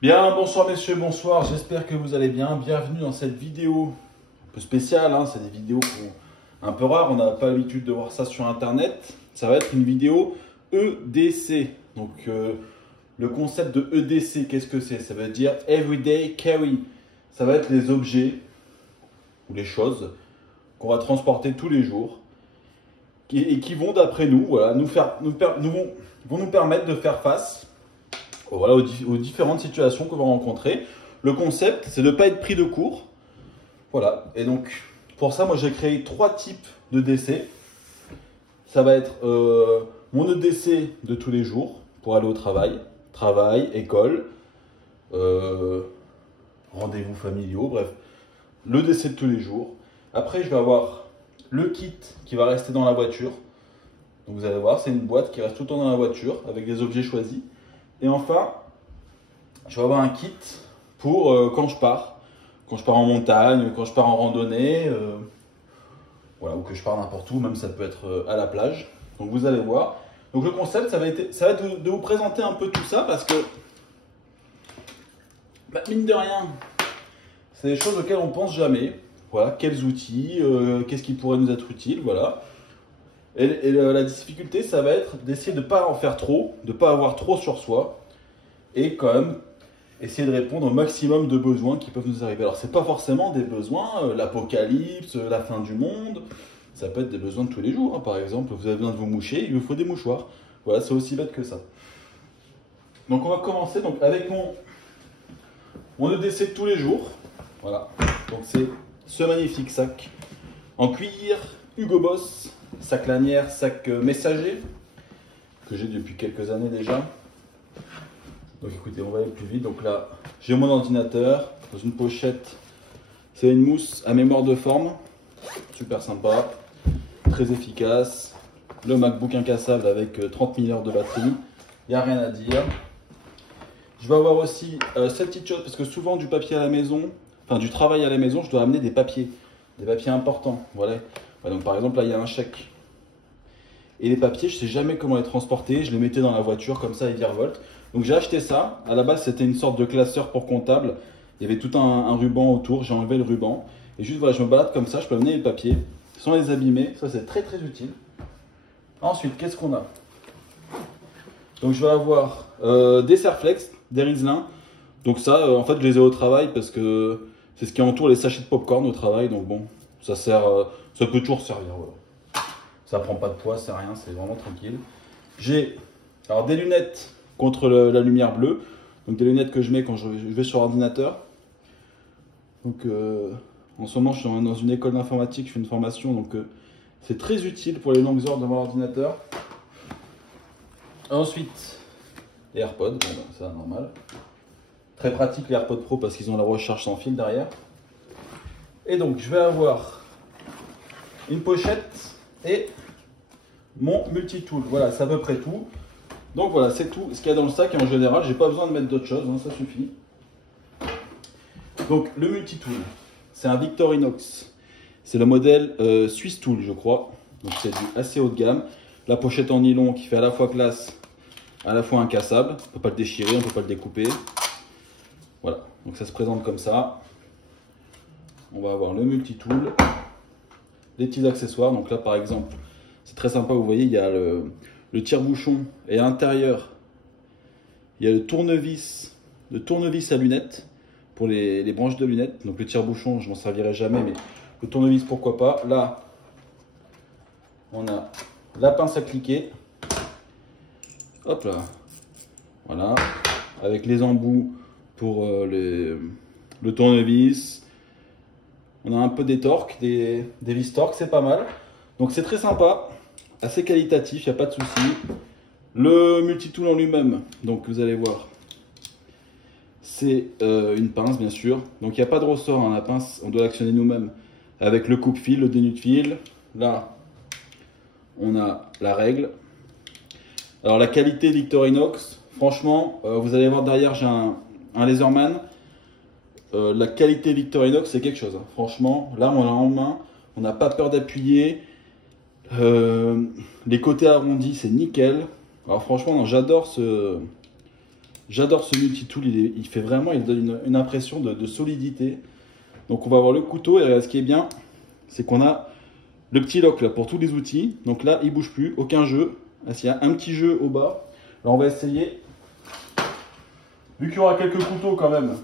Bien, bonsoir messieurs, bonsoir, j'espère que vous allez bien. Bienvenue dans cette vidéo un peu spéciale, hein. C'est des vidéos un peu rares, on n'a pas l'habitude de voir ça sur internet. Ça va être une vidéo EDC. Donc le concept de EDC, qu'est-ce que c'est? Ça veut dire Everyday Carry. Ça va être les objets ou les choses qu'on va transporter tous les jours et qui vont d'après nous, voilà, vont nous permettre de faire face voilà, aux différentes situations qu'on va rencontrer. Le concept, c'est de ne pas être pris de court. Voilà. Et donc, pour ça, moi, j'ai créé 3 types de décès. Ça va être mon EDC de tous les jours pour aller au travail, école, rendez-vous familiaux, bref, le décès de tous les jours. Après, je vais avoir le kit qui va rester dans la voiture. Donc, vous allez voir, c'est une boîte qui reste tout le temps dans la voiture avec des objets choisis. Et enfin, je vais avoir un kit pour quand je pars en montagne, quand je pars en randonnée, voilà, ou que je pars n'importe où, même ça peut être à la plage. Donc vous allez voir. Donc le concept, ça va être de vous présenter un peu tout ça parce que, mine de rien, c'est des choses auxquelles on pense jamais. Voilà, quels outils, qu'est-ce qui pourrait nous être utile, voilà. Et la difficulté, ça va être d'essayer de ne pas en faire trop, de ne pas avoir trop sur soi, et quand même essayer de répondre au maximum de besoins qui peuvent nous arriver. Alors, ce n'est pas forcément des besoins, l'apocalypse, la fin du monde, ça peut être des besoins de tous les jours. Hein. Par exemple, vous avez besoin de vous moucher, il vous faut des mouchoirs. Voilà, c'est aussi bête que ça. Donc, on va commencer donc, avec mon EDC de tous les jours. Voilà, donc c'est ce magnifique sac en cuir Hugo Boss. Sac lanière, sac messager, que j'ai depuis quelques années déjà. Donc écoutez, on va aller plus vite. Donc là, j'ai mon ordinateur dans une pochette. C'est une mousse à mémoire de forme. Super sympa, très efficace. Le MacBook incassable avec 30 000 heures de batterie. Il n'y a rien à dire. Je vais avoir aussi cette petite chose, parce que souvent du papier à la maison, enfin du travail à la maison, je dois amener des papiers importants. Voilà. Donc par exemple là il y a un chèque et les papiers je sais jamais comment les transporter, je les mettais dans la voiture comme ça ils virevoltent. Donc j'ai acheté ça, à la base c'était une sorte de classeur pour comptable, il y avait tout un ruban autour, j'ai enlevé le ruban et juste voilà je me balade comme ça, je peux amener les papiers sans les abîmer, ça c'est très très utile. Ensuite qu'est-ce qu'on a? Donc je vais avoir des Serflex, des Riesling, donc ça en fait je les ai au travail parce que c'est ce qui entoure les sachets de popcorn au travail, donc bon. Ça sert, ça peut toujours servir. Voilà. Ça prend pas de poids, c'est rien, c'est vraiment tranquille. J'ai alors des lunettes contre la lumière bleue, donc des lunettes que je mets quand je vais sur l'ordinateur. Donc en ce moment, je suis dans une école d'informatique, je fais une formation, donc c'est très utile pour les longues heures devant l'ordinateur. Ensuite, les AirPods, bon, ça normal. Très pratique les AirPods Pro parce qu'ils ont la recharge sans fil derrière. Et donc, je vais avoir une pochette et mon multitool. Voilà, c'est à peu près tout. Donc voilà, c'est tout ce qu'il y a dans le sac. Et en général, j'ai pas besoin de mettre d'autres choses, hein, ça suffit. Donc, le multitool, c'est un Victorinox. C'est le modèle Swiss Tool, je crois. Donc, c'est du assez haut de gamme. La pochette en nylon qui fait à la fois classe, à la fois incassable. On ne peut pas le déchirer, on ne peut pas le découper. Voilà, donc ça se présente comme ça. On va avoir le multitool, des petits accessoires. Donc là, par exemple, c'est très sympa. Vous voyez, il y a le tire-bouchon et à l'intérieur, il y a le tournevis à lunettes pour les branches de lunettes. Donc le tire-bouchon, je m'en servirai jamais, mais le tournevis, pourquoi pas. Là, on a la pince à cliquer. Hop là, voilà, avec les embouts pour le tournevis. On a un peu des torques, des vis torques, c'est pas mal. Donc c'est très sympa, assez qualitatif, il n'y a pas de souci. Le multitool en lui-même, donc vous allez voir, c'est une pince bien sûr. Donc il n'y a pas de ressort, hein, la pince, on doit l'actionner nous-mêmes avec le coupe-fil, le dénude-fil. Là, on a la règle. Alors la qualité Victorinox, franchement, vous allez voir derrière, j'ai un Laserman. La qualité Victorinox, c'est quelque chose. Hein. Franchement, là, on l'a en main. On n'a pas peur d'appuyer. Les côtés arrondis, c'est nickel. Alors franchement, j'adore ce J'adore ce multi-tool, il fait vraiment, il donne une impression de solidité. Donc on va avoir le couteau et ce qui est bien, c'est qu'on a le petit lock là pour tous les outils. Donc là, il bouge plus, aucun jeu. Là, s'il y a un petit jeu au bas, là on va essayer. Vu qu'il y aura quelques couteaux quand même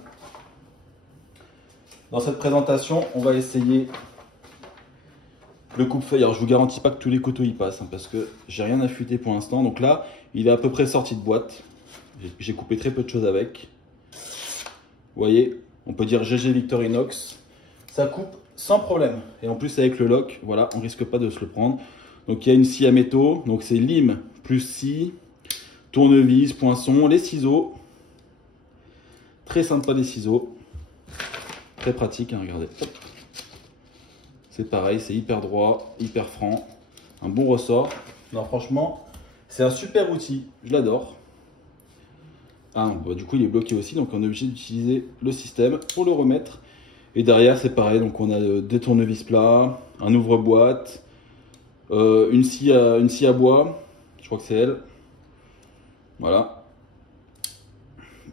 dans cette présentation, on va essayer le coupe-feuille. Alors je vous garantis pas que tous les couteaux y passent hein, parce que j'ai rien affûté pour l'instant. Donc là, il est à peu près sorti de boîte. J'ai coupé très peu de choses avec. Vous voyez, on peut dire GG Victorinox. Ça coupe sans problème. Et en plus avec le lock, voilà, on risque pas de se le prendre. Donc il y a une scie à métaux. Donc c'est lime plus scie, tournevis, poinçon, les ciseaux. Très sympa des ciseaux. Très pratique, hein, regardez. C'est pareil, c'est hyper droit, hyper franc. Un bon ressort. Non, franchement, c'est un super outil. Je l'adore. Ah non, bah, du coup il est bloqué aussi, donc on est obligé d'utiliser le système pour le remettre. Et derrière c'est pareil, donc on a des tournevis plats, un ouvre-boîte, une scie à bois, je crois que c'est elle. Voilà.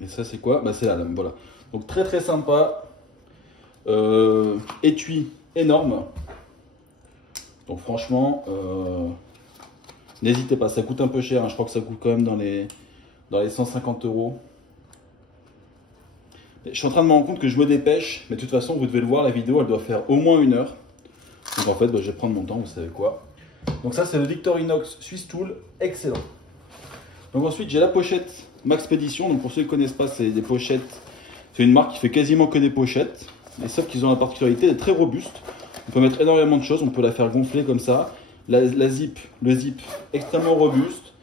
Et ça c'est quoi? Bah c'est la lame, voilà. Donc très très sympa. Étui énorme. Donc franchement, n'hésitez pas, ça coûte un peu cher, hein. Je crois que ça coûte quand même dans les 150 €. Je suis en train de me rendre compte que je me dépêche, mais de toute façon, vous devez le voir, la vidéo, elle doit faire au moins 1 heure. Donc en fait, bah, je vais prendre mon temps, vous savez quoi. Donc ça, c'est le Victorinox Swiss Tool, excellent. Donc ensuite, j'ai la pochette Maxpédition. Donc pour ceux qui ne connaissent pas, c'est des pochettes. C'est une marque qui fait quasiment que des pochettes. Mais sauf qu'ils ont la particularité d'être très robuste. On peut mettre énormément de choses, on peut la faire gonfler comme ça. Le zip, extrêmement robuste.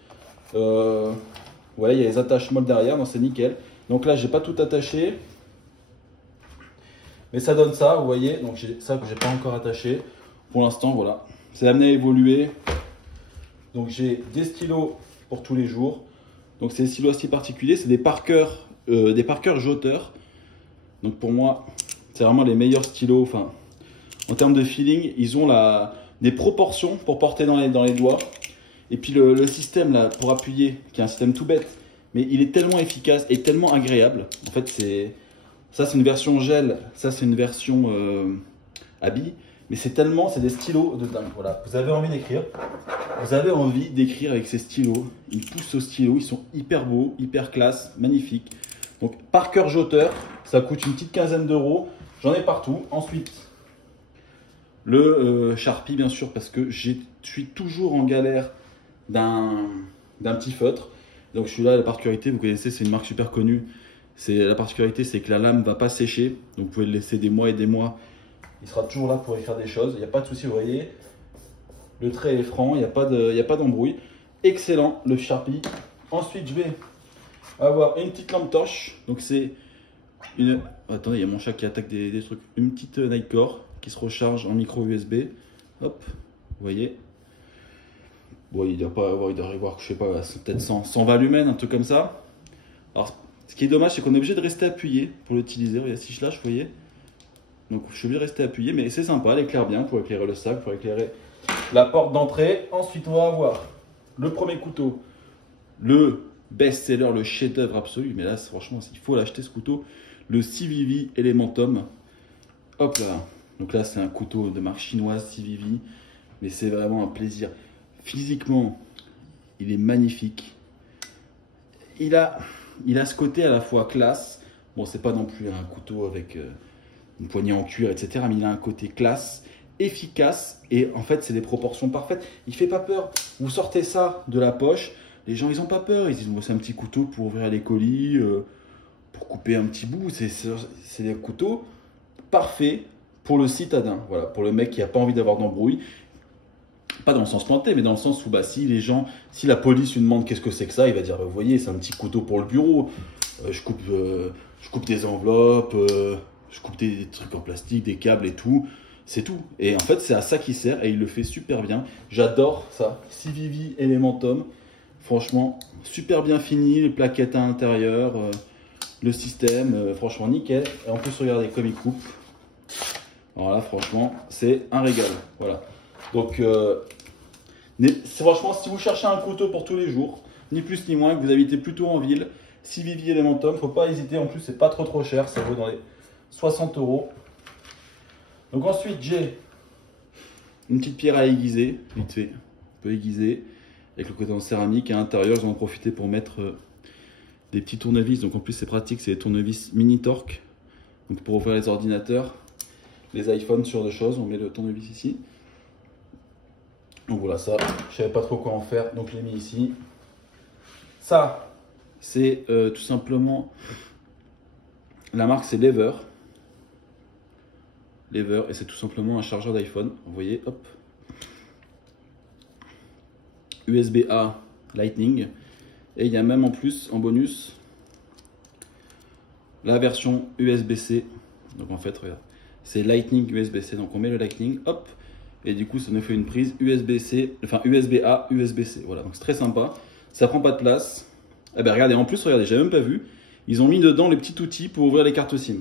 Voilà, il y a les attaches molles derrière, donc c'est nickel. Donc là, j'ai pas tout attaché. Mais ça donne ça, vous voyez. Donc j'ai ça que j'ai pas encore attaché. Pour l'instant, voilà. C'est amené à évoluer. Donc j'ai des stylos pour tous les jours. Donc c'est des stylos assez particuliers. C'est des Parker Jotter. Donc pour moi, c'est vraiment les meilleurs stylos. Enfin, en termes de feeling, ils ont des proportions pour porter dans les doigts. Et puis le système là pour appuyer, qui est un système tout bête, mais il est tellement efficace et tellement agréable. En fait, ça c'est une version gel, ça c'est une version habit, mais c'est des stylos de dingue. Voilà, vous avez envie d'écrire avec ces stylos. Ils poussent au stylo, ils sont hyper beaux, hyper classe, magnifiques. Donc Parker Jotter, ça coûte une petite quinzaine d'euros. J'en ai partout. Ensuite, le Sharpie bien sûr, parce que je suis toujours en galère d'un petit feutre. Donc je suis là, la particularité, vous connaissez, c'est une marque super connue. La particularité, c'est que la lame ne va pas sécher. Donc vous pouvez le laisser des mois et des mois. Il sera toujours là pour écrire des choses. Il n'y a pas de souci, vous voyez. Le trait est franc, il n'y a pas d'embrouille. Excellent, le Sharpie. Ensuite, je vais avoir une petite lampe torche. Donc c'est une... Attendez, il y a mon chat qui attaque des trucs. Une petite Nikkor qui se recharge en micro USB. Hop, vous voyez. Bon, il doit y avoir, je sais pas, peut-être 120 lumens, un truc comme ça. Alors, ce qui est dommage, c'est qu'on est obligé de rester appuyé pour l'utiliser. Regardez, si je lâche, vous voyez. Donc, je suis obligé de rester appuyé, mais c'est sympa, elle éclaire bien pour éclairer le sac, pour éclairer la porte d'entrée. Ensuite, on va avoir le premier couteau, le best-seller, le chef-d'œuvre absolu. Mais là, franchement, il faut l'acheter ce couteau. Le CVV Elementum. Hop là. Donc là, c'est un couteau de marque chinoise, CVV. Mais c'est vraiment un plaisir. Physiquement, il est magnifique. Il a ce côté à la fois classe. Bon, c'est pas non plus un couteau avec une poignée en cuir, etc. Mais il a un côté classe, efficace. Et en fait, c'est des proportions parfaites. Il fait pas peur. Vous sortez ça de la poche. Les gens, ils ont pas peur. Ils disent, bon, c'est un petit couteau pour ouvrir les colis, pour couper un petit bout. C'est des couteaux parfaits pour le citadin. Voilà, pour le mec qui n'a pas envie d'avoir d'embrouille. Pas dans le sens planté, mais dans le sens où si la police lui demande qu'est-ce que c'est que ça, il va dire, vous voyez, c'est un petit couteau pour le bureau. Je coupe des enveloppes, je coupe des trucs en plastique, des câbles et tout. C'est tout. Et en fait, c'est à ça qu'il sert et il le fait super bien. J'adore ça. CVV Elementum. Franchement, super bien fini. Les plaquettes à l'intérieur, le système, franchement nickel. Et en plus, regardez comme il coupe. Alors là, franchement, c'est un régal. Voilà. Donc, franchement, si vous cherchez un couteau pour tous les jours, ni plus ni moins, que vous habitez plutôt en ville, Civivi Elementum, faut pas hésiter, en plus c'est pas trop cher, ça vaut dans les 60 €. Donc ensuite j'ai une petite pierre à aiguiser, vite fait, on peut aiguiser avec le côté en céramique, et à l'intérieur ils vont en profiter pour mettre des petits tournevis, donc en plus c'est pratique, c'est des tournevis mini torque, donc pour ouvrir les ordinateurs, les iPhones, ce genre de choses, on met le tournevis ici. Donc voilà, ça, je savais pas trop quoi en faire, donc je l'ai mis ici. Ça, c'est tout simplement, la marque c'est Lever. Lever, et c'est tout simplement un chargeur d'iPhone. Vous voyez, hop. USB-A Lightning. Et il y a même en plus, en bonus, la version USB-C. Donc en fait, regarde, c'est Lightning USB-C. Donc on met le Lightning, hop. Et du coup, ça nous fait une prise USB-C, enfin USB-A, USB-C. Voilà, donc c'est très sympa. Ça prend pas de place. Eh ben regardez, en plus, regardez, j'avais même pas vu. Ils ont mis dedans les petits outils pour ouvrir les cartes SIM.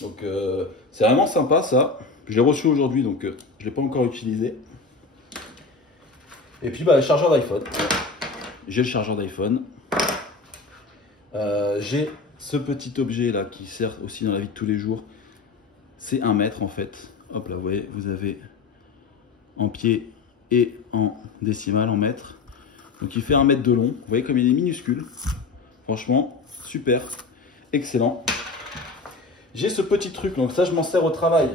Donc c'est vraiment sympa ça. Je l'ai reçu aujourd'hui, donc je ne l'ai pas encore utilisé. Et puis bah, le chargeur d'iPhone. J'ai le chargeur d'iPhone. J'ai ce petit objet là qui sert aussi dans la vie de tous les jours. C'est 1 mètre en fait. Hop là, vous voyez, vous avez en pied et en décimale, en mètre. Donc il fait 1 mètre de long. Vous voyez comme il est minuscule. Franchement, super, excellent. J'ai ce petit truc, donc ça je m'en sers au travail.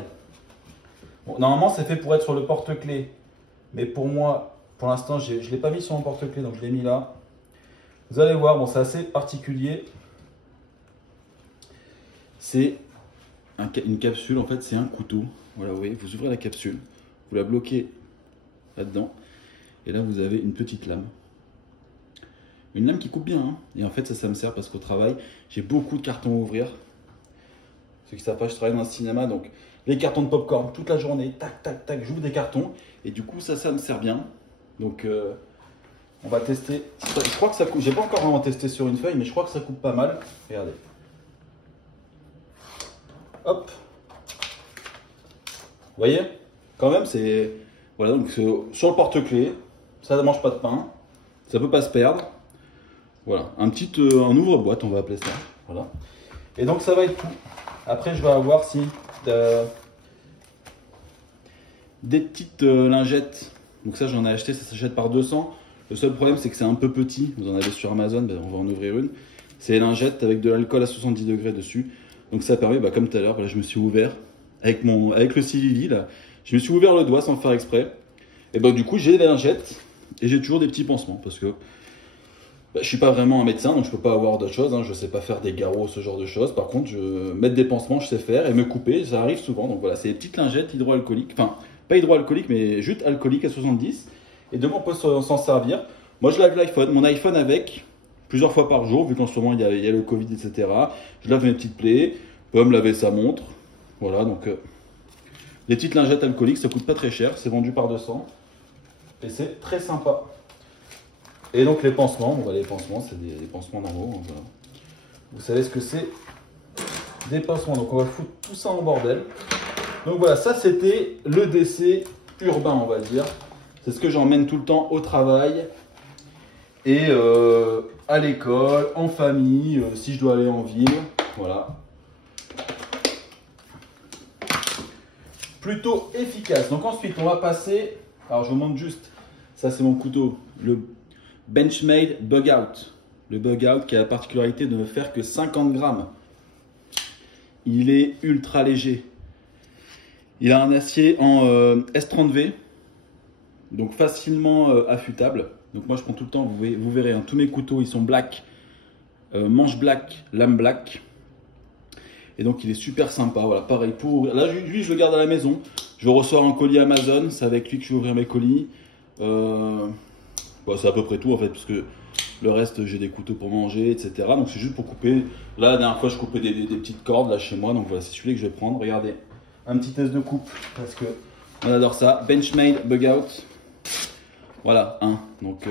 Bon, normalement c'est fait pour être sur le porte-clés. Mais pour moi, pour l'instant, je ne l'ai pas mis sur mon porte-clés, donc je l'ai mis là. Vous allez voir, bon, c'est assez particulier. C'est une capsule, en fait c'est un couteau. Voilà, vous voyez, vous ouvrez la capsule, vous la bloquez là-dedans. Et là vous avez une petite lame. Une lame qui coupe bien, hein. Et en fait ça me sert parce qu'au travail, j'ai beaucoup de cartons à ouvrir. Ceux qui savent pas, je travaille dans le cinéma, donc les cartons de popcorn toute la journée, tac, tac, tac, j'ouvre des cartons. Et du coup, ça me sert bien. Donc, on va tester. Je crois que ça coupe. J'ai pas encore vraiment testé sur une feuille, mais je crois que ça coupe pas mal. Regardez. Hop. Vous voyez? Quand même, c'est. Voilà, donc sur le porte-clés, ça ne mange pas de pain. Ça peut pas se perdre. Voilà, un ouvre-boîte, on va appeler ça. Voilà. Et donc, ça va être tout. Après, je vais avoir si des petites lingettes. Donc ça, j'en ai acheté, ça s'achète par 200. Le seul problème, c'est que c'est un peu petit. Vous en avez sur Amazon, ben, on va en ouvrir une. C'est des lingettes avec de l'alcool à 70 degrés dessus. Donc ça permet, bah, comme tout à l'heure, je me suis ouvert avec le Civivi, là. Je me suis ouvert le doigt sans le faire exprès. Et bah, du coup, j'ai des lingettes et j'ai toujours des petits pansements parce que bah, je suis pas vraiment un médecin, donc je peux pas avoir d'autres choses, hein. Je sais pas faire des garrots, ce genre de choses. Par contre, mettre des pansements, je sais faire, et me couper, ça arrive souvent. Donc voilà, c'est des petites lingettes hydroalcooliques, enfin pas hydroalcooliques, mais juste alcooliques à 70. Et demain, on peut s'en servir. Moi, je lave l'iPhone, mon iPhone avec plusieurs fois par jour, vu qu'en ce moment il y a le Covid, etc. Je lave mes petites plaies, je peux me laver sa montre. Voilà, donc les petites lingettes alcooliques, ça coûte pas très cher, c'est vendu par 200 et c'est très sympa. Et donc les pansements, bon, bah, les pansements, c'est des pansements normaux. Donc, voilà. Vous savez ce que c'est, des pansements. Donc on va foutre tout ça en bordel. Donc voilà, ça c'était le décès urbain, on va dire. C'est ce que j'emmène tout le temps au travail et à l'école, en famille, si je dois aller en ville. Voilà. Plutôt efficace. Donc ensuite, on va passer. Alors je vous montre juste. Ça c'est mon couteau. Le Benchmade Bug Out. Le Bug Out qui a la particularité de ne faire que 50 grammes. Il est ultra léger. Il a un acier en S30V. Donc facilement affûtable. Donc moi je prends tout le temps, vous verrez, hein, tous mes couteaux ils sont black. Manche black, lame black. Et donc il est super sympa. Voilà, pareil pour ouvrir. Là lui je le garde à la maison. Je reçois un colis Amazon. C'est avec lui que je vais ouvrir mes colis. Bon, c'est à peu près tout en fait, parce que le reste j'ai des couteaux pour manger, etc. Donc c'est juste pour couper. Là la dernière fois je coupais des petites cordes là chez moi, donc voilà, c'est celui que je vais prendre. Regardez, un petit test de coupe parce que on adore ça. Benchmade Bug Out. Voilà, hein. Donc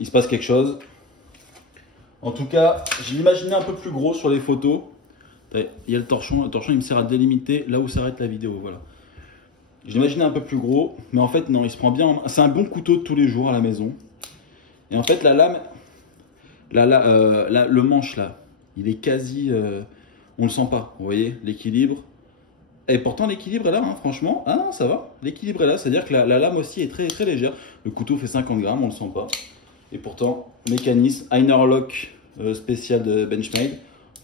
il se passe quelque chose. En tout cas, j'ai imaginé un peu plus gros sur les photos. Il y a le torchon il me sert à délimiter là où s'arrête la vidéo. Voilà. Je l'imaginais un peu plus gros, mais en fait non, il se prend bien en main. C'est un bon couteau de tous les jours à la maison. Et en fait la lame, Là, le manche là, il est quasi, on le sent pas. Vous voyez l'équilibre. Et pourtant l'équilibre est là, hein, franchement. Ah non, ça va. L'équilibre est là, c'est-à-dire que la lame aussi est très très légère. Le couteau fait 50 grammes, on le sent pas. Et pourtant, mécanisme Einerlock spécial de Benchmade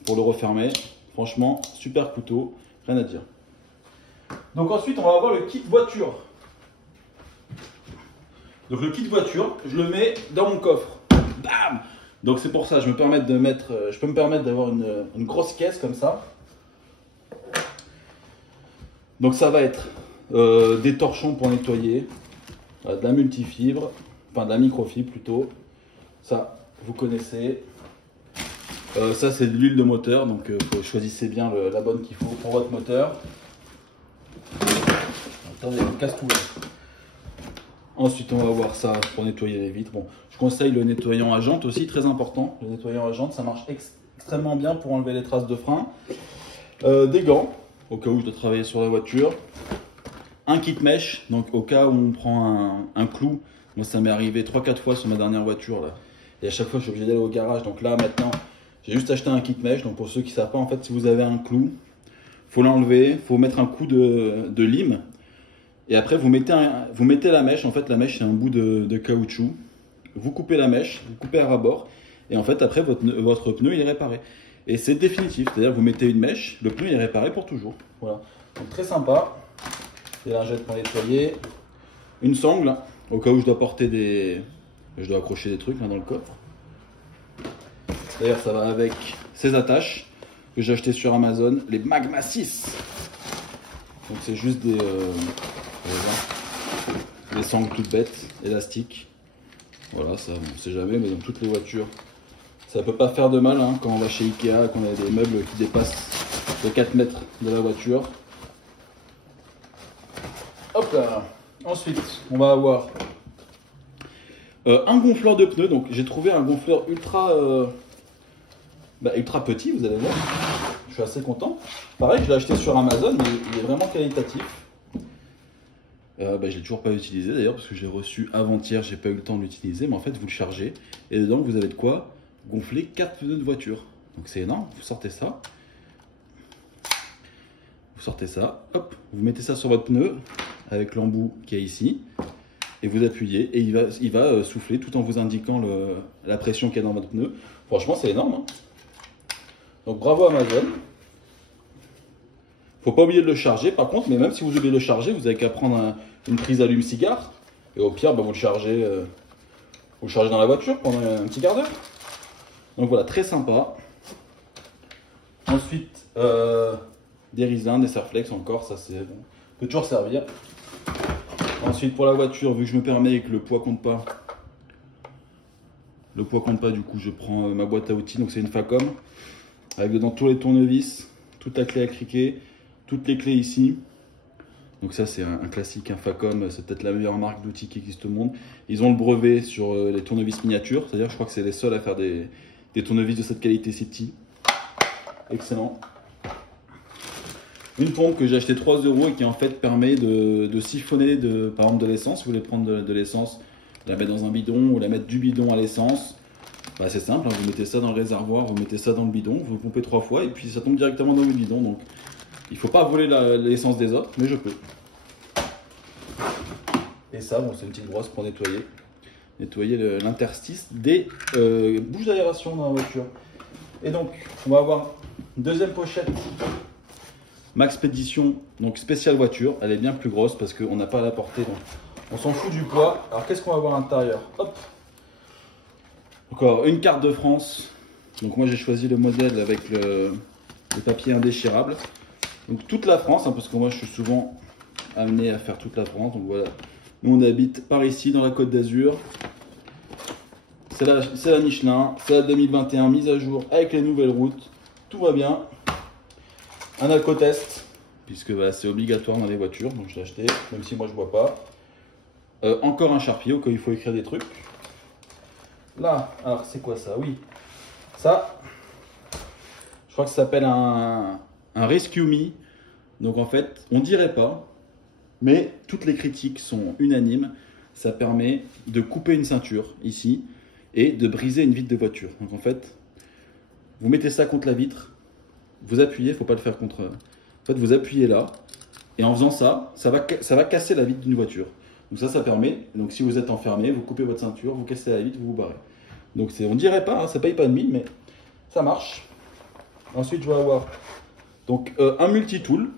pour le refermer. Franchement, super couteau, rien à dire. Donc ensuite, on va avoir le kit voiture. Donc le kit voiture, je le mets dans mon coffre. Bam! Donc c'est pour ça, je peux me permettre d'avoir une grosse caisse comme ça. Donc ça va être des torchons pour nettoyer, de la multifibre, enfin de la microfibre plutôt. Ça, vous connaissez. Ça c'est de l'huile de moteur, donc vous choisissez bien la bonne qu'il faut pour votre moteur. Attendez, on casse tout là. Ensuite, on va voir ça pour nettoyer les vitres. Bon, je conseille le nettoyant à jante aussi, très important. Le nettoyant à jante, ça marche extrêmement bien pour enlever les traces de frein. Des gants, au cas où je dois travailler sur la voiture. Un kit mèche, donc au cas où on prend un clou. Moi, ça m'est arrivé 3-4 fois sur ma dernière voiture là. Et à chaque fois, je suis obligé d'aller au garage. Donc là, maintenant, j'ai juste acheté un kit mèche. Donc pour ceux qui ne savent pas, en fait, si vous avez un clou, il faut l'enlever, il faut mettre un coup de lime. Et après, vous mettez la mèche. En fait, la mèche, c'est un bout de caoutchouc. Vous coupez la mèche, vous coupez à ras-bord. Et en fait, après, votre pneu, il est réparé. Et c'est définitif. C'est-à-dire, vous mettez une mèche, le pneu, il est réparé pour toujours. Voilà. Donc, très sympa. Des lingettes pour nettoyer. Une sangle, au cas où je dois je dois accrocher des trucs là, dans le coffre. D'ailleurs, ça va avec ces attaches que j'ai acheté sur Amazon. Les Magma 6. Donc, c'est juste des sangles toutes bêtes, élastiques. Voilà, ça, on sait jamais, mais dans toutes les voitures, ça peut pas faire de mal hein, quand on va chez Ikea, qu'on a des meubles qui dépassent les 4 mètres de la voiture. Hop là. Ensuite, on va avoir un gonfleur de pneus. Donc, j'ai trouvé un gonfleur ultra petit, vous allez voir. Je suis assez content. Pareil, je l'ai acheté sur Amazon, mais il est vraiment qualitatif. Je l'ai toujours pas utilisé d'ailleurs parce que je l'ai reçu avant-hier, j'ai pas eu le temps de l'utiliser, mais en fait vous le chargez et dedans vous avez de quoi gonfler 4 pneus de voiture. Donc c'est énorme, vous sortez ça, hop, vous mettez ça sur votre pneu avec l'embout qui est ici et vous appuyez et il va souffler tout en vous indiquant la pression qu'il y a dans votre pneu. Franchement c'est énorme. Hein. Donc bravo Amazon. Faut pas oublier de le charger par contre, mais même si vous oubliez de le charger, vous avez qu'à prendre une prise allume-cigare et au pire, vous le chargez dans la voiture pendant un petit quart d'heure. Donc voilà, très sympa. Ensuite, des raisins, des serflex encore, ça c'est bon, peut toujours servir. Ensuite pour la voiture, vu que je me permets et que le poids compte pas, du coup je prends ma boîte à outils, donc c'est une Facom avec dedans tous les tournevis, toute la clé à criquet. Toutes les clés ici. Donc ça c'est un classique, un Facom, c'est peut-être la meilleure marque d'outils qui existe au monde. Ils ont le brevet sur les tournevis miniatures, c'est-à-dire je crois que c'est les seuls à faire des tournevis de cette qualité si petit. Excellent. Une pompe que j'ai acheté 3 € et qui en fait permet de siphonner par exemple de l'essence. Si vous voulez prendre de l'essence, la mettre dans un bidon ou la mettre du bidon à l'essence. C'est simple, hein, vous mettez ça dans le réservoir, vous mettez ça dans le bidon, vous pompez 3 fois et puis ça tombe directement dans le bidon. Donc il ne faut pas voler l'essence des autres, mais je peux. Et ça, bon, c'est une petite brosse pour nettoyer l'interstice des bouches d'aération dans la voiture. Et donc, on va avoir une deuxième pochette Maxpédition, donc spéciale voiture. Elle est bien plus grosse parce qu'on n'a pas à la porter, donc on s'en fout du poids. Alors, qu'est-ce qu'on va avoir à l'intérieur? Hop. Encore une carte de France. Donc moi, j'ai choisi le modèle avec le papier indéchirable. Donc toute la France, hein, parce que moi je suis souvent amené à faire toute la France. Donc voilà, nous on habite par ici dans la Côte d'Azur. C'est la Michelin, c'est la 2021 mise à jour avec les nouvelles routes. Tout va bien. Un alcotest, puisque c'est obligatoire dans les voitures, donc je l'ai acheté, même si moi je ne bois pas. Encore un charpier au cas où il faut écrire des trucs. Là, alors c'est quoi ça? Oui, ça, je crois que ça s'appelle un Rescue Me. Donc en fait, on dirait pas, mais toutes les critiques sont unanimes. Ça permet de couper une ceinture ici et de briser une vitre de voiture. Donc en fait, vous mettez ça contre la vitre, vous appuyez, il ne faut pas le faire contre... En fait, vous appuyez là, et en faisant ça, ça va casser la vitre d'une voiture. Donc ça permet, donc si vous êtes enfermé, vous coupez votre ceinture, vous cassez la vitre, vous vous barrez. Donc on dirait pas, hein, ça paye pas de mine, mais ça marche. Ensuite, je vais avoir donc, un multi-tool,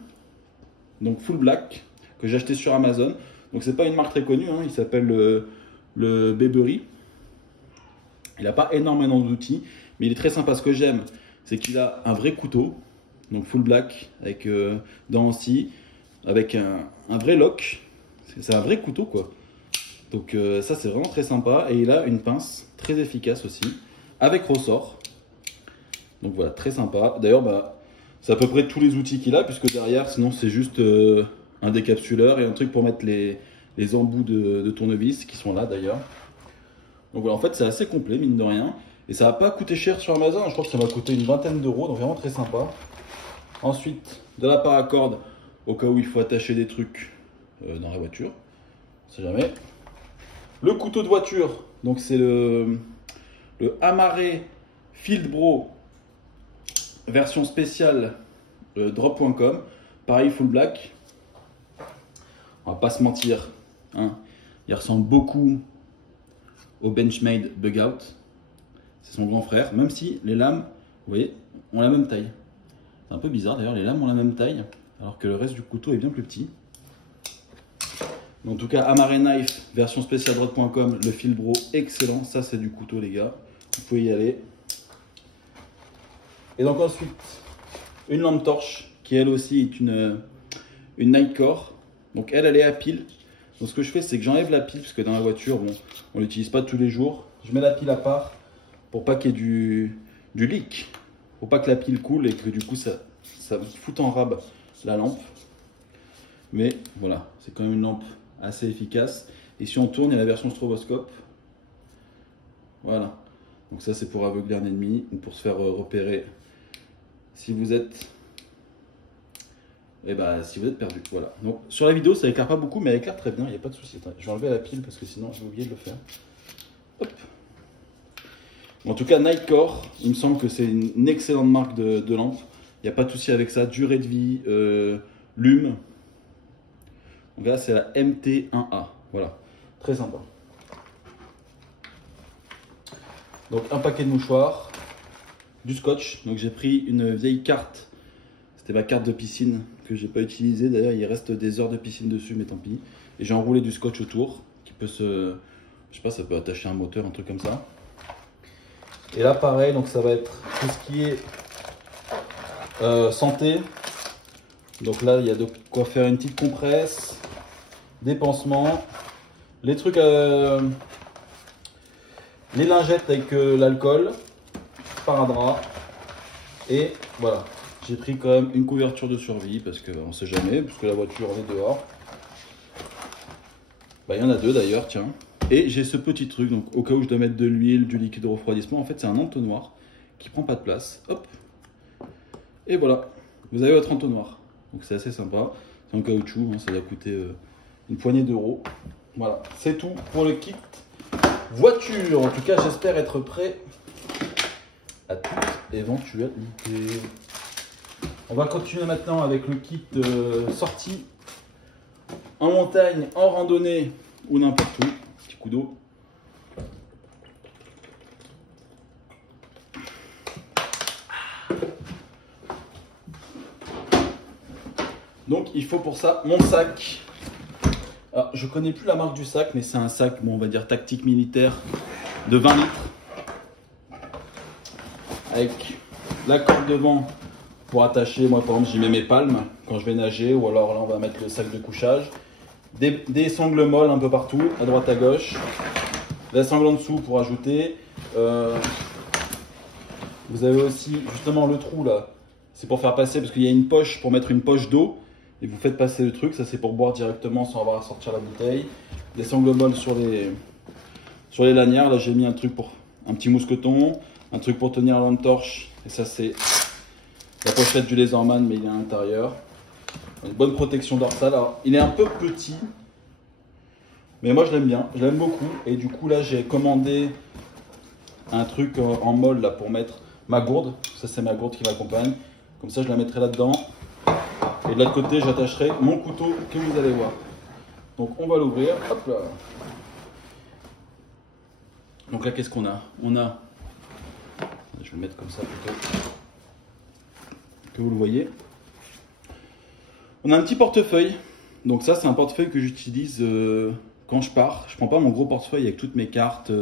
donc full black, que j'ai acheté sur Amazon. Donc c'est pas une marque très connue, hein, il s'appelle le Bebery. Il n'a pas énormément d'outils, mais il est très sympa. Ce que j'aime, c'est qu'il a un vrai couteau, donc full black, avec dents aussi, avec un vrai lock. C'est un vrai couteau, quoi. Donc ça, c'est vraiment très sympa. Et il a une pince très efficace aussi, avec ressort. Donc voilà, très sympa. D'ailleurs, bah, c'est à peu près tous les outils qu'il a, puisque derrière, sinon, c'est juste un décapsuleur et un truc pour mettre les embouts de tournevis, qui sont là d'ailleurs. Donc voilà, en fait, c'est assez complet, mine de rien. Et ça va pas coûter cher sur Amazon. Je crois que ça m'a coûté une vingtaine d'euros, donc vraiment très sympa. Ensuite, de la paracorde, au cas où il faut attacher des trucs dans la voiture. On sait jamais. Le couteau de voiture, donc c'est le Amaré Field Bro version spéciale drop.com. Pareil, full black. On va pas se mentir, hein. Il ressemble beaucoup au Benchmade Bug Out. C'est son grand frère, même si les lames, vous voyez, ont la même taille. C'est un peu bizarre d'ailleurs, les lames ont la même taille, alors que le reste du couteau est bien plus petit. En tout cas, Amaré Knife, version spéciale drop.com, le fil bro, excellent. Ça, c'est du couteau, les gars. Vous pouvez y aller. Et donc ensuite, une lampe torche, qui elle aussi est une Nightcore. Donc elle est à pile. Donc ce que je fais, c'est que j'enlève la pile, parce que dans la voiture, bon, on l'utilise pas tous les jours. Je mets la pile à part, pour pas qu'il y ait du leak. Pour pas que la pile coule et que du coup, ça foute en rab la lampe. Mais voilà, c'est quand même une lampe assez efficace. Et si on tourne, il y a la version stroboscope. Voilà. Donc ça, c'est pour aveugler un ennemi ou pour se faire repérer si vous êtes... si vous êtes perdu. Voilà. Donc sur la vidéo, ça éclaire pas beaucoup, mais elle éclaire très bien, il n'y a pas de souci. Je vais enlever la pile parce que sinon, je vais oublier de le faire. Hop. En tout cas, Nightcore, il me semble que c'est une excellente marque de lampe. Il n'y a pas de souci avec ça. Durée de vie, lume. Donc là, c'est la MT1A. Voilà, très sympa. Donc un paquet de mouchoirs, du scotch. Donc j'ai pris une vieille carte. C'était ma carte de piscine que j'ai pas utilisée. D'ailleurs, il reste des heures de piscine dessus, mais tant pis. Et j'ai enroulé du scotch autour qui peut se... Je sais pas, ça peut attacher un moteur, un truc comme ça. Et là, pareil, donc ça va être tout ce qui est santé. Donc là, il y a de quoi faire une petite compresse, des pansements, les trucs, les lingettes avec l'alcool, sparadrap. Et voilà, j'ai pris quand même une couverture de survie parce qu'on sait jamais, puisque la voiture est dehors. Bah, il y en a deux d'ailleurs, tiens. Et j'ai ce petit truc, donc au cas où je dois mettre de l'huile, du liquide de refroidissement, en fait c'est un entonnoir qui prend pas de place. Hop. Et voilà, vous avez votre entonnoir. Donc c'est assez sympa. C'est en caoutchouc, hein, ça doit coûter une poignée d'euros. Voilà, c'est tout pour le kit voiture. En tout cas, j'espère être prêt à toute éventualité. On va continuer maintenant avec le kit sortie en montagne, en randonnée ou n'importe où. Petit coup d'eau. Donc il faut pour ça mon sac. Alors, je connais plus la marque du sac, mais c'est un sac, bon, on va dire tactique militaire de 20 litres. Avec la corde devant pour attacher, moi par exemple j'y mets mes palmes quand je vais nager, ou alors là on va mettre le sac de couchage. Des sangles molles un peu partout, à droite à gauche. La sangle en dessous pour ajouter. Vous avez aussi justement le trou là, c'est pour faire passer, parce qu'il y a une poche pour mettre une poche d'eau. Et vous faites passer le truc, ça c'est pour boire directement sans avoir à sortir la bouteille. Des sangles molles sur les lanières. Là j'ai mis un truc pour un petit mousqueton, un truc pour tenir la lampe torche. Et ça c'est la pochette du Laserman, mais il est à l'intérieur. Une bonne protection dorsale. Alors il est un peu petit, mais moi je l'aime bien, je l'aime beaucoup. Et du coup là j'ai commandé un truc en molle là pour mettre ma gourde. Ça c'est ma gourde qui m'accompagne. Comme ça je la mettrai là-dedans. Et de l'autre côté j'attacherai mon couteau que vous allez voir. Donc on va l'ouvrir. Hop là. Donc là qu'est-ce qu'on a? On a... Je vais le mettre comme ça plutôt que vous le voyez. On a un petit portefeuille. Donc ça c'est un portefeuille que j'utilise quand je pars. Je prends pas mon gros portefeuille avec toutes mes cartes,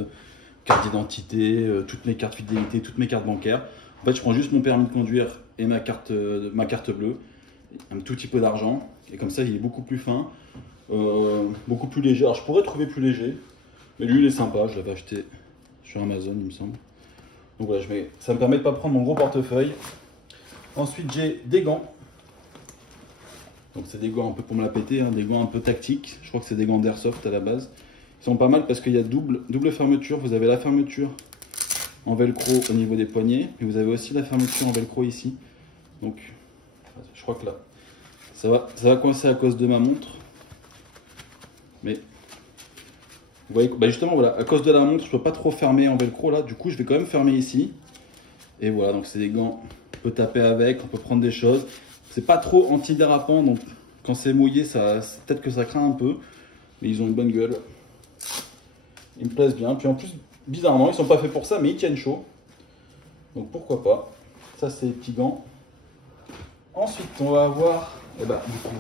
carte d'identité, toutes mes cartes fidélité, toutes mes cartes bancaires. En fait je prends juste mon permis de conduire et ma carte bleue, un tout petit peu d'argent. Et comme ça il est beaucoup plus fin, beaucoup plus léger. Alors je pourrais trouver plus léger, mais lui il est sympa, je l'avais acheté sur Amazon il me semble. Donc voilà, ça me permet de ne pas prendre mon gros portefeuille. Ensuite j'ai des gants. Donc c'est des gants un peu pour me la péter, hein, des gants un peu tactiques. Je crois que c'est des gants d'airsoft à la base. Ils sont pas mal parce qu'il y a double fermeture. Vous avez la fermeture en velcro au niveau des poignets. Et vous avez aussi la fermeture en velcro ici. Donc je crois que là, ça va coincer à cause de ma montre. Mais vous voyez, bah justement voilà, à cause de la montre, je peux pas trop fermer en velcro là. Du coup, je vais quand même fermer ici. Et voilà, donc c'est des gants, on peut taper avec, on peut prendre des choses. C'est pas trop antidérapant, donc quand c'est mouillé, peut-être que ça craint un peu. Mais ils ont une bonne gueule. Ils me plaisent bien. Puis en plus, bizarrement, ils sont pas faits pour ça, mais ils tiennent chaud. Donc pourquoi pas. Ça, c'est les petits gants. Ensuite, on va avoir du coup,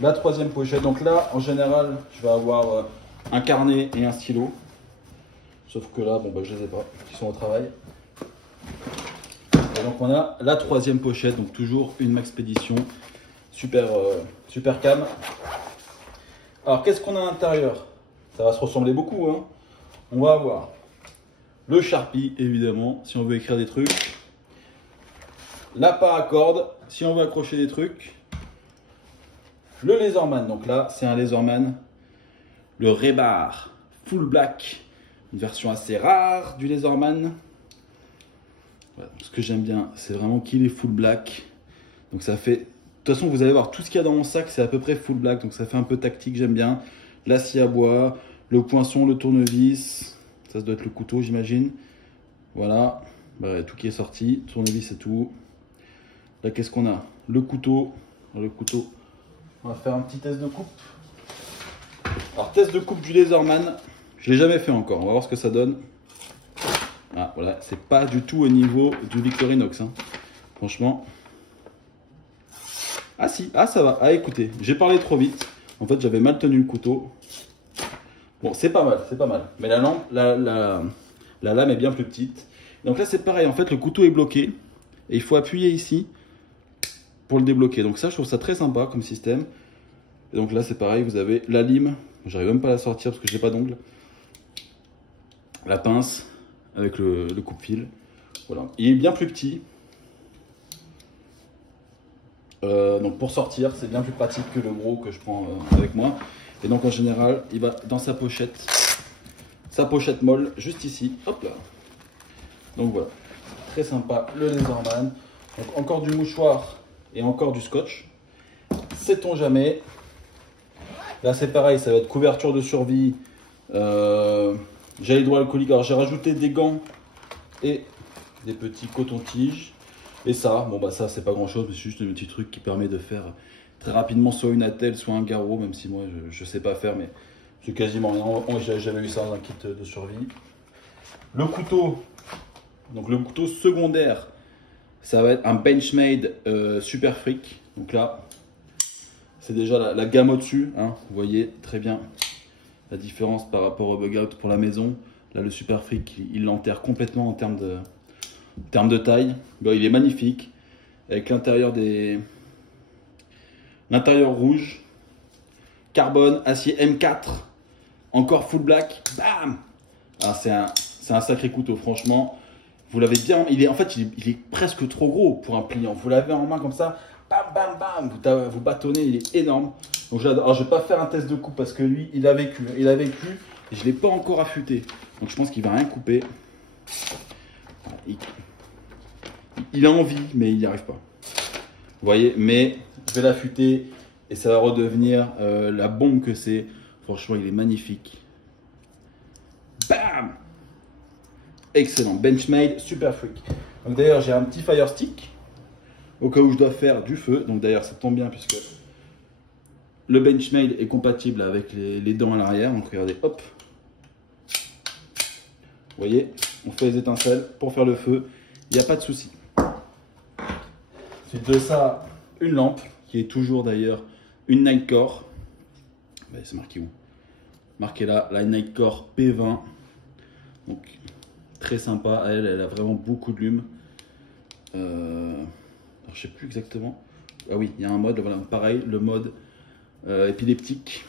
la troisième pochette. Donc là, en général, je vais avoir un carnet et un stylo. Sauf que là, je les ai pas. Ils sont au travail. Et donc on a la troisième pochette, donc toujours une Maxpédition, super cam. Alors qu'est-ce qu'on a à l'intérieur? Ça va se ressembler beaucoup, hein. On va avoir le Sharpie évidemment, si on veut écrire des trucs. La paracorde, si on veut accrocher des trucs. Le Laserman, donc là c'est un Laserman. Le Ray-Bar Full Black, une version assez rare du Laserman. Voilà, ce que j'aime bien, c'est vraiment qu'il est full black. Donc ça fait... De toute façon, vous allez voir, tout ce qu'il y a dans mon sac, c'est à peu près full black. Donc ça fait un peu tactique, j'aime bien. L'acier à bois, le poinçon, le tournevis. Ça doit être le couteau, j'imagine. Voilà, tout qui est sorti. Tournevis et tout. Là, qu'est-ce qu'on a? Le couteau. Le couteau. On va faire un petit test de coupe. Alors, test de coupe du Laserman. Je ne l'ai jamais fait encore. On va voir ce que ça donne. Ah, voilà, c'est pas du tout au niveau du Victorinox, hein. Franchement. Ah si, ah ça va. Ah écoutez, j'ai parlé trop vite. En fait, j'avais mal tenu le couteau. Bon, c'est pas mal, c'est pas mal. Mais la lame est bien plus petite. Donc là, c'est pareil. En fait, le couteau est bloqué. Et il faut appuyer ici pour le débloquer. Donc ça, je trouve ça très sympa comme système. Et donc là, c'est pareil. Vous avez la lime. J'arrive même pas à la sortir parce que je n'ai pas d'ongle. La pince avec le coupe-fil. Voilà. Il est bien plus petit. Donc pour sortir, c'est bien plus pratique que le gros que je prends avec moi. Et donc en général, il va dans sa pochette molle, juste ici. Hop là. Donc voilà. Très sympa, le Laserman. Donc encore du mouchoir et encore du scotch. Sait-on jamais. Là c'est pareil, ça va être couverture de survie. Gel hydroalcoolique. Alors j'ai rajouté des gants et des petits cotons-tiges. Et ça, ça c'est pas grand chose, mais c'est juste un petit truc qui permet de faire très rapidement soit une attelle, soit un garrot, même si moi je sais pas faire, mais c'est quasiment rien. J'ai jamais eu ça dans un kit de survie. Le couteau, donc le couteau secondaire, ça va être un Benchmade Super Freak. Donc là, c'est déjà la gamme au-dessus, hein. Vous voyez très bien la différence par rapport au Bug Out pour la maison. Là, le Super Freak, il l'enterre complètement en termes de taille. Bon, il est magnifique avec l'intérieur rouge, carbone, acier M4, encore full black. Bam! Ah, c'est un sacré couteau, franchement. Vous l'avez bien. Il est presque trop gros pour un pliant. Vous l'avez en main comme ça. Bam, bam, bam. Vous bâtonnez. Il est énorme. Donc j'adore. Alors, je vais pas faire un test de coupe parce que lui, il a vécu. Il a vécu et je l'ai pas encore affûté. Donc je pense qu'il va rien couper. Il a envie, mais il n'y arrive pas. Vous voyez, mais je vais l'affûter et ça va redevenir la bombe que c'est. Franchement, il est magnifique. Bam! Excellent, Benchmade Super Freak. Donc d'ailleurs j'ai un petit Fire Stick au cas où je dois faire du feu. Donc d'ailleurs ça tombe bien puisque le Benchmade est compatible avec les dents à l'arrière. Donc regardez, hop. Vous voyez, on fait les étincelles pour faire le feu, il n'y a pas de souci. Ensuite de ça, une lampe qui est toujours d'ailleurs une Nightcore. C'est marqué où? Marqué là, la Nightcore P20. Donc très sympa, elle a vraiment beaucoup de lume. Alors, je sais plus exactement. Ah oui, il y a un mode, voilà, pareil, le mode épileptique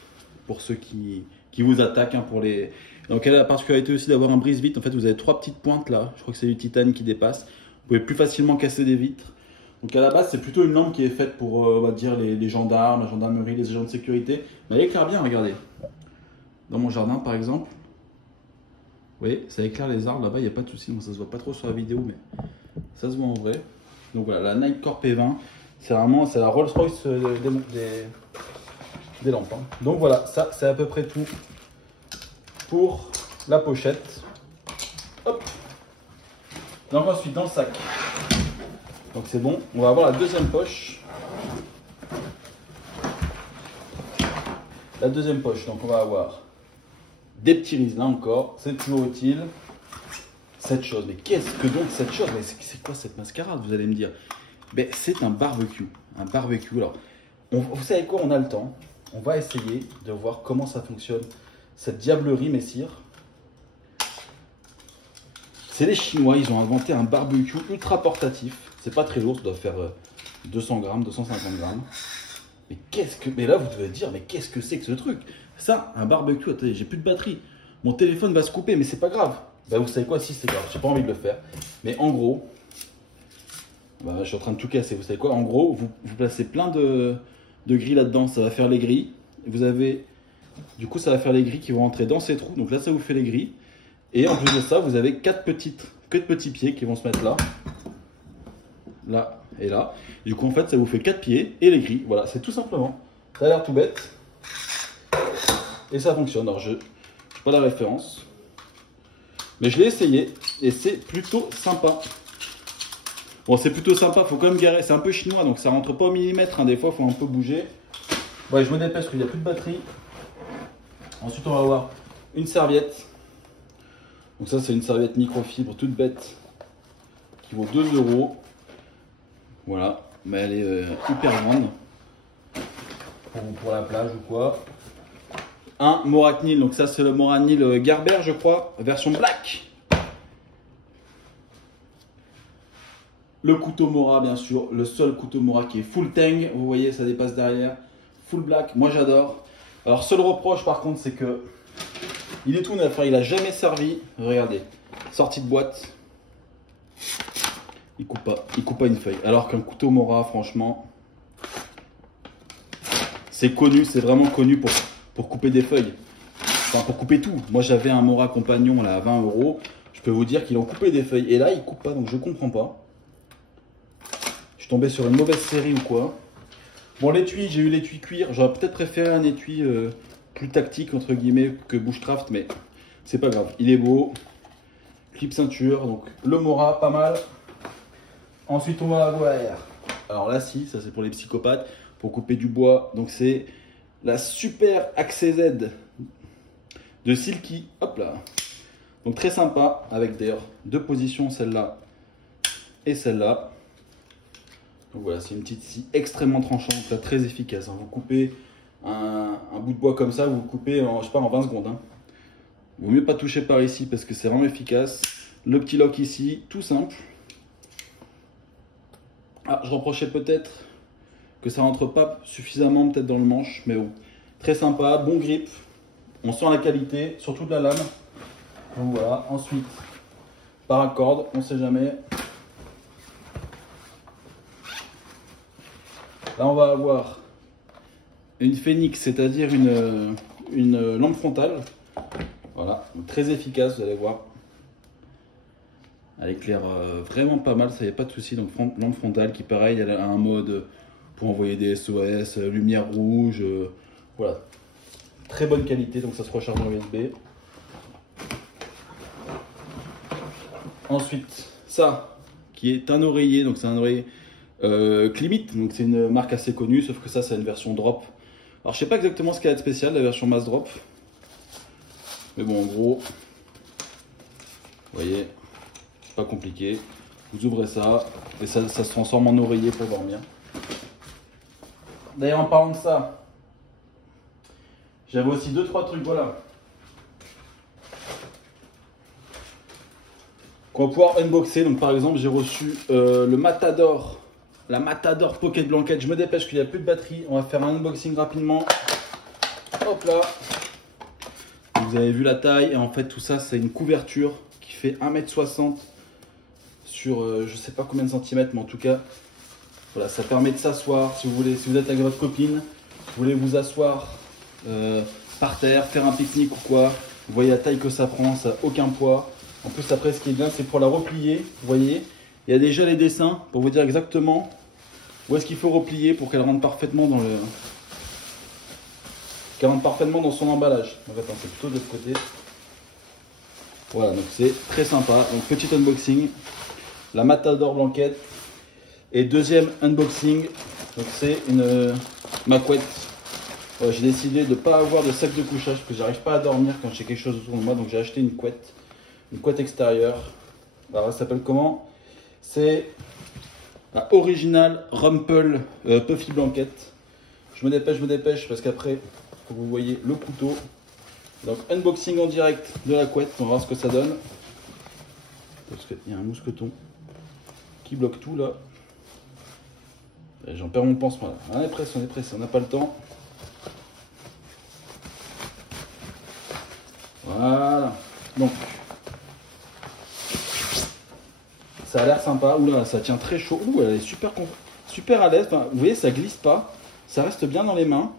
pour ceux qui vous attaquent. Hein, pour les... Donc elle a la particularité aussi d'avoir un brise-vitre. En fait, vous avez 3 petites pointes là. Je crois que c'est du titane qui dépasse. Vous pouvez plus facilement casser des vitres. Donc à la base, c'est plutôt une lampe qui est faite pour, on va dire, les gendarmes, la gendarmerie, les agents de sécurité. Mais elle éclaire bien, regardez. Dans mon jardin, par exemple. Vous voyez, ça éclaire les arbres là-bas, il n'y a pas de souci. Bon, ça se voit pas trop sur la vidéo, mais ça se voit en vrai. Donc voilà, la Nightcore P20, c'est vraiment la Rolls-Royce des lampes. Hein. Donc voilà, ça c'est à peu près tout pour la pochette. Hop. Donc ensuite dans le sac. Donc c'est bon, on va avoir la deuxième poche. La deuxième poche, donc on va avoir des petits riz là encore, c'est toujours utile. Cette chose, mais qu'est-ce que donc cette chose? Mais c'est quoi cette mascarade, vous allez me dire? Ben, c'est un barbecue. Un barbecue. Alors, vous savez quoi? On a le temps. On va essayer de voir comment ça fonctionne. Cette diablerie, messire. C'est les Chinois, ils ont inventé un barbecue ultra portatif. C'est pas très lourd, ça doit faire 200 grammes, 250 grammes. Mais mais là, vous devez dire, mais qu'est-ce que c'est que ce truc? Ça, un barbecue, attendez, j'ai plus de batterie. Mon téléphone va se couper, mais c'est pas grave. Ben, vous savez quoi? Si, c'est grave, j'ai pas envie de le faire. Mais en gros, je suis en train de tout casser. Vous savez quoi? En gros, vous placez plein de grilles là-dedans, ça va faire les grilles. Vous avez, du coup, ça va faire les grilles qui vont rentrer dans ces trous. Donc là, ça vous fait les grilles. Et en plus de ça, vous avez 4 petits pieds qui vont se mettre là, là et là. Du coup, en fait, ça vous fait 4 pieds et les grilles. Voilà, c'est tout simplement. Ça a l'air tout bête. Et ça fonctionne. Alors, je n'ai pas la référence. Mais je l'ai essayé et c'est plutôt sympa. Bon, c'est plutôt sympa, faut quand même garer. C'est un peu chinois donc ça rentre pas au millimètre. Hein. Des fois, il faut un peu bouger. Ouais, je me dépêche parce qu'il n'y a plus de batterie. Ensuite, on va avoir une serviette. Donc, ça, c'est une serviette microfibre toute bête qui vaut 2 €. Voilà, mais elle est hyper grande pour la plage ou quoi. Un Moraknil, donc ça c'est le Moraknil Gerber je crois, version black. Le couteau Mora bien sûr, le seul couteau Mora qui est full tang, vous voyez ça dépasse derrière, full black, moi j'adore. Alors seul reproche par contre c'est que il est tout neuf, hein, il a jamais servi, regardez, sortie de boîte, il coupe pas une feuille. Alors qu'un couteau Mora franchement, c'est connu, c'est vraiment connu pour couper des feuilles, enfin pour couper tout. Moi j'avais un Mora Compagnon là à 20 €, je peux vous dire qu'il en coupait des feuilles et là il coupe pas donc je comprends pas. Je suis tombé sur une mauvaise série ou quoi. Bon l'étui, j'ai eu l'étui cuir, j'aurais peut-être préféré un étui plus tactique entre guillemets que Bushcraft mais c'est pas grave, il est beau. Clip ceinture, donc le Mora pas mal. Ensuite on va avoir, alors là si, ça c'est pour les psychopathes, pour couper du bois, donc c'est la Super Accès Z de Silky, hop là. Donc très sympa, avec d'ailleurs 2 positions, celle-là et celle-là. Donc voilà, c'est une petite scie extrêmement tranchante, là, très efficace. Hein. Vous coupez un bout de bois comme ça, vous le coupez en, je sais pas, en 20 secondes. Hein. Vaut mieux pas toucher par ici parce que c'est vraiment efficace. Le petit lock ici, tout simple. Ah, je reprochais peut-être que ça rentre pas suffisamment peut-être dans le manche, mais bon, très sympa, bon grip, on sent la qualité, surtout de la lame. Donc voilà, ensuite, paracorde, on sait jamais. Là on va avoir une Phoenix, c'est-à-dire une lampe frontale. Voilà, donc très efficace, vous allez voir. Elle éclaire vraiment pas mal, ça y a pas de souci. Donc lampe frontale qui pareil, elle a un mode pour envoyer des SOS, lumière rouge, voilà. Très bonne qualité, donc ça se recharge en USB. Ensuite, ça, qui est un oreiller, donc c'est un oreiller Klimit, donc c'est une marque assez connue, sauf que ça, c'est une version drop. Alors, je sais pas exactement ce qu'il y a de spécial, la version mass drop. Mais bon, en gros, vous voyez, pas compliqué. Vous ouvrez ça, et ça se transforme en oreiller pour dormir. D'ailleurs, en parlant de ça, j'avais aussi 2-3 trucs, voilà, qu'on va pouvoir unboxer. Donc par exemple, j'ai reçu le Matador, la Matador Pocket Blanket. Je me dépêche qu'il n'y a plus de batterie. On va faire un unboxing rapidement. Hop là. Vous avez vu la taille. Et en fait, tout ça, c'est une couverture qui fait 1,60 m sur je sais pas combien de centimètres, mais en tout cas, voilà, ça permet de s'asseoir. Si vous voulez, si vous êtes avec votre copine, vous voulez vous asseoir par terre, faire un pique-nique ou quoi. Vous voyez la taille que ça prend, ça n'a aucun poids. En plus, après, ce qui est bien, c'est pour la replier. Vous voyez, il y a déjà les dessins pour vous dire exactement où est-ce qu'il faut replier pour qu'elle rentre parfaitement dans son emballage. Donc, attends, c'est plutôt de l'autre côté. Voilà, donc c'est très sympa. Donc, petit unboxing, la Matador Blanket. Et deuxième unboxing, donc c'est ma couette. J'ai décidé de ne pas avoir de sac de couchage parce que j'arrive pas à dormir quand j'ai quelque chose autour de moi. Donc, j'ai acheté une couette extérieure. Alors, elle s'appelle comment? C'est la Original Rumple Puffy Blanket. Je me dépêche parce qu'après, il faut que vous voyez le couteau. Donc, unboxing en direct de la couette. On va voir ce que ça donne. Parce qu'il y a un mousqueton qui bloque tout là. J'en perds mon pansement là. On est pressé, on n'a pas le temps. Voilà. Donc, ça a l'air sympa. Oula, ça tient très chaud. Ouh, elle est super à l'aise. Enfin, vous voyez, ça glisse pas. Ça reste bien dans les mains.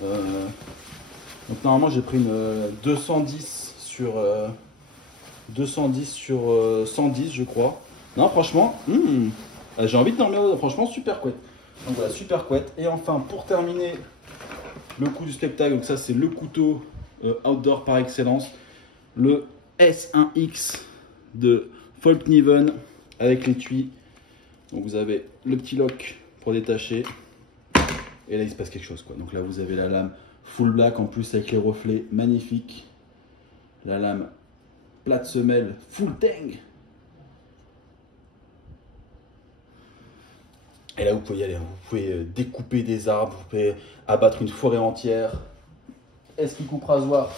Donc normalement, j'ai pris une 210 sur 110, je crois. Non, franchement, j'ai envie de dormir. Franchement, super couette. Donc voilà, super couette. Et enfin, pour terminer le coup du spectacle, donc ça, c'est le couteau outdoor par excellence, le S1X de Folkniven avec l'étui. Donc vous avez le petit lock pour détacher. Et là, il se passe quelque chose, quoi. Donc là, vous avez la lame full black en plus avec les reflets magnifiques. La lame plate semelle full tang. Et là, vous pouvez y aller. Vous pouvez découper des arbres, vous pouvez abattre une forêt entière. Est-ce qu'il coupe rasoir?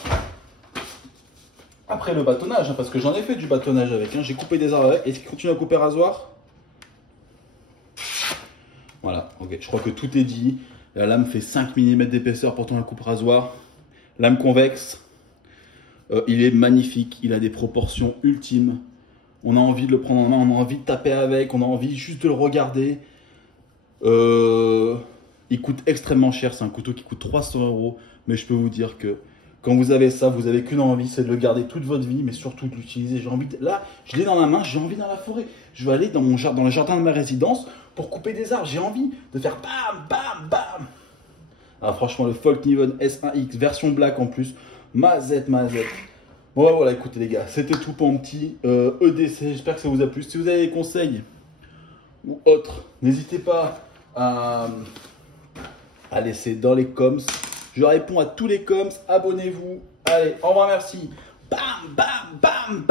Après le bâtonnage, hein, parce que j'en ai fait du bâtonnage avec. Hein. J'ai coupé des arbres avec. Est-ce qu'il continue à couper rasoir? Voilà, ok. Je crois que tout est dit. La lame fait 5 mm d'épaisseur, pourtant la coupe rasoir. Lame convexe. Il est magnifique. Il a des proportions ultimes. On a envie de le prendre en main. On a envie de taper avec. On a envie juste de le regarder. Il coûte extrêmement cher. C'est un couteau qui coûte 300 €. Mais je peux vous dire que quand vous avez ça, vous avez qu'une envie, c'est de le garder toute votre vie, mais surtout de l'utiliser. J'ai envie là, je l'ai dans la main, j'ai envie dans la forêt. Je vais aller dans le jardin de ma résidence pour couper des arbres. J'ai envie de faire bam, bam, bam. Ah, franchement, le Folkniven S1X, version black en plus. Mazette. Bon, voilà, écoutez les gars, c'était tout pour un petit EDC. J'espère que ça vous a plu. Si vous avez des conseils ou autres, n'hésitez pas à laisser dans les coms. Je réponds à tous les coms. Abonnez-vous. Allez, au revoir, merci. Bam, bam, bam, bam.